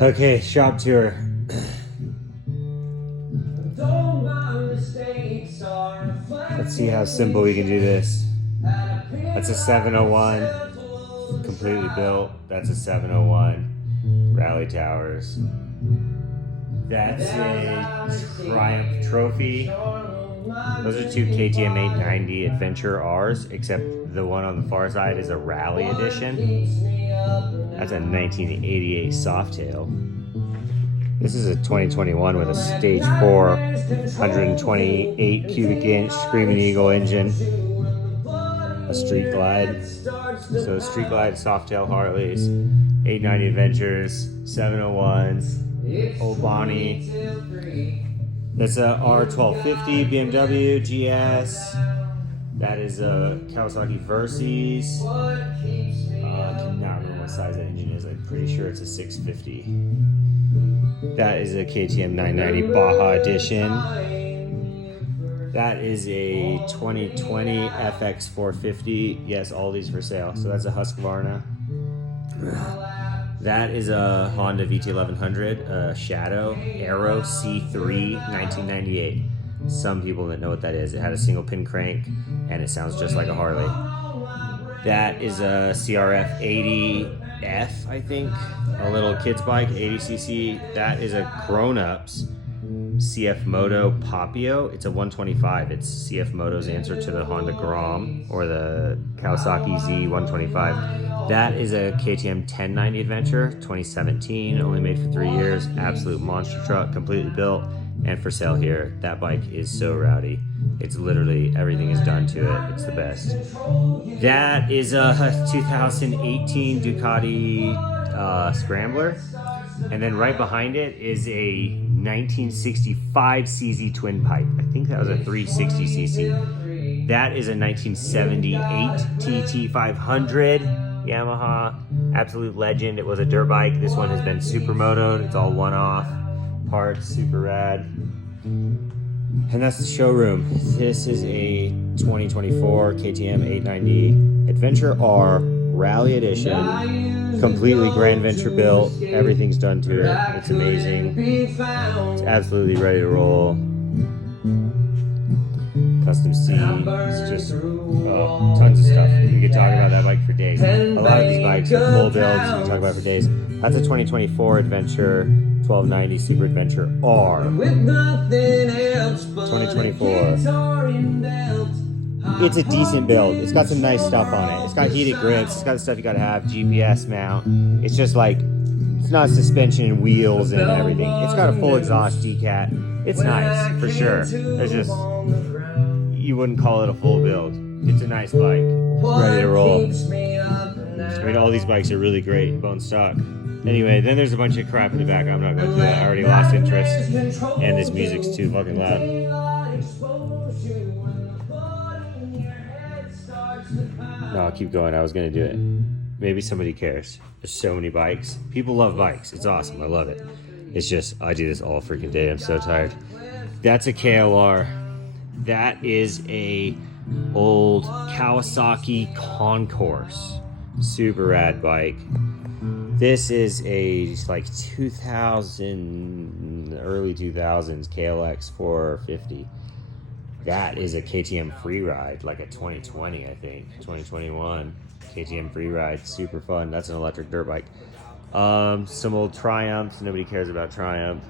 Okay, shop tour. Let's see how simple we can do this. That's a 701, completely built. That's a 701, Rally Towers. That's a Triumph Trophy. Those are two KTM 890 Adventure Rs, except the one on the far side is a Rally Edition. That's a 1988 Softail. This is a 2021 with a Stage 4, 128 cubic inch Screaming Eagle engine. A Street Glide. So Street Glide Softail Harleys, 890 Adventures, 701s, Old Bonnie. That's a R1250 BMW GS. That is a Kawasaki Versys. I cannot remember what size that engine is. I'm pretty sure it's a 650. That is a KTM 990 Baja Edition. That is a 2020 FX 450. Yes, all these for sale. So that's a Husqvarna. That is a Honda VT1100 Shadow Aero C3 1998. Some people that know what that is. It had a single pin crank and it sounds just like a Harley. That is a CRF 80F, I think. A little kid's bike, 80cc. That is a grown-ups CF Moto Papio. It's a 125. It's CF Moto's answer to the Honda Grom or the Kawasaki Z125. That is a KTM 1090 Adventure, 2017, only made for 3 years. Absolute monster truck, completely built and for sale here. That bike is so rowdy. It's literally, everything is done to it. It's the best. That is a 2018 Ducati Scrambler. And then right behind it is a 1965 CZ twin pipe. I think that was a 360cc. That is a 1978 TT500 Yamaha. Absolute legend. It was a dirt bike. This one has been supermotoed. It's all one-off parts, super rad. And that's the showroom. This is a 2024 KTM 890 Adventure R Rally Edition. Completely Grand Venture built. Everything's done to it. It's amazing. It's absolutely ready to roll. Custom seats, just tons of stuff. We could talk about that bike for days. A lot of these bikes are full builds. We can talk about it for days. That's a 2024 Adventure 1290 Super Adventure R. 2024. It's a decent build. It's got some nice stuff on it. It's got heated grips. It's got the stuff you gotta have. GPS mount. It's just like, it's not suspension and wheels and everything. It's got a full exhaust decat. It's nice, for sure. There's just, you wouldn't call it a full build. It's a nice bike. Ready to roll. I mean, all these bikes are really great, bone stock. Anyway, then there's a bunch of crap in the back. I'm not going through that. I already lost interest. And this music's too fucking loud. No, I'll keep going. I was going to do it. Maybe somebody cares. There's so many bikes. People love bikes. It's awesome. I love it. It's just, I do this all freaking day. I'm so tired. That's a KLR. That is a old Kawasaki Concourse. Super rad bike. This is a like 2000, early 2000s KLX 450. That is a KTM Freeride, like a 2020, I think, 2021 KTM Freeride. Super fun. That's an electric dirt bike. Some old Triumphs. Nobody cares about Triumph.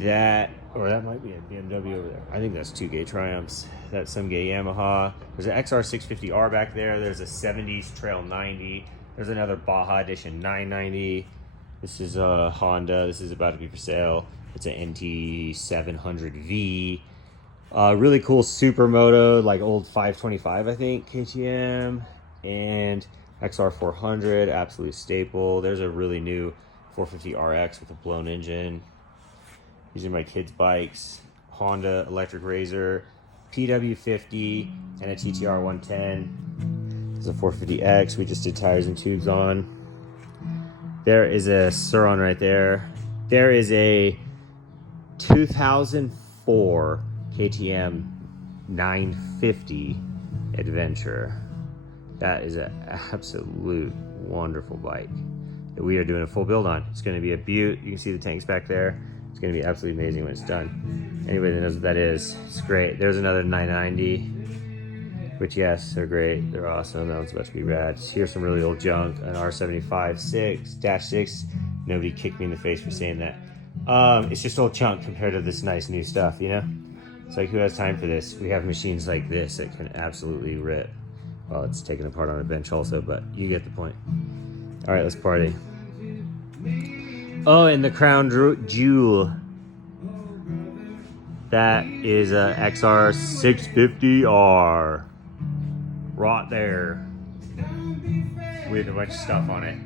That, or that might be a BMW over there. I think that's two gay Triumphs. That's some gay Yamaha. There's an XR650R back there. There's a 70s Trail 90. There's another Baja Edition 990. This is a Honda. This is about to be for sale. It's an NT700V. Really cool supermoto, like old 525, I think, KTM. And XR400, absolute staple. There's a really new 450RX with a blown engine. These are my kids' bikes. Honda Electric Razor, PW50, and a TTR 110. There's a 450X we just did tires and tubes on. There is a Suron right there. There is a 2004 KTM 950 Adventure. That is an absolute wonderful bike. that we are doing a full build on. It's going to be a beaut. You can see the tanks back there. It's going to be absolutely amazing when it's done. Anybody that knows what that is, it's great. There's another 990, which yes, they're great. They're awesome. That one's about to be rad. Here's some really old junk, an R75 6-6. Nobody kicked me in the face for saying that. It's just old chunk compared to this nice new stuff, you know? It's like, who has time for this? We have machines like this that can absolutely rip. Well, it's taken apart on a bench also, but you get the point. All right, let's party. Oh, and the crown jewel. That is a XR 650R. Right there. With a bunch of stuff on it.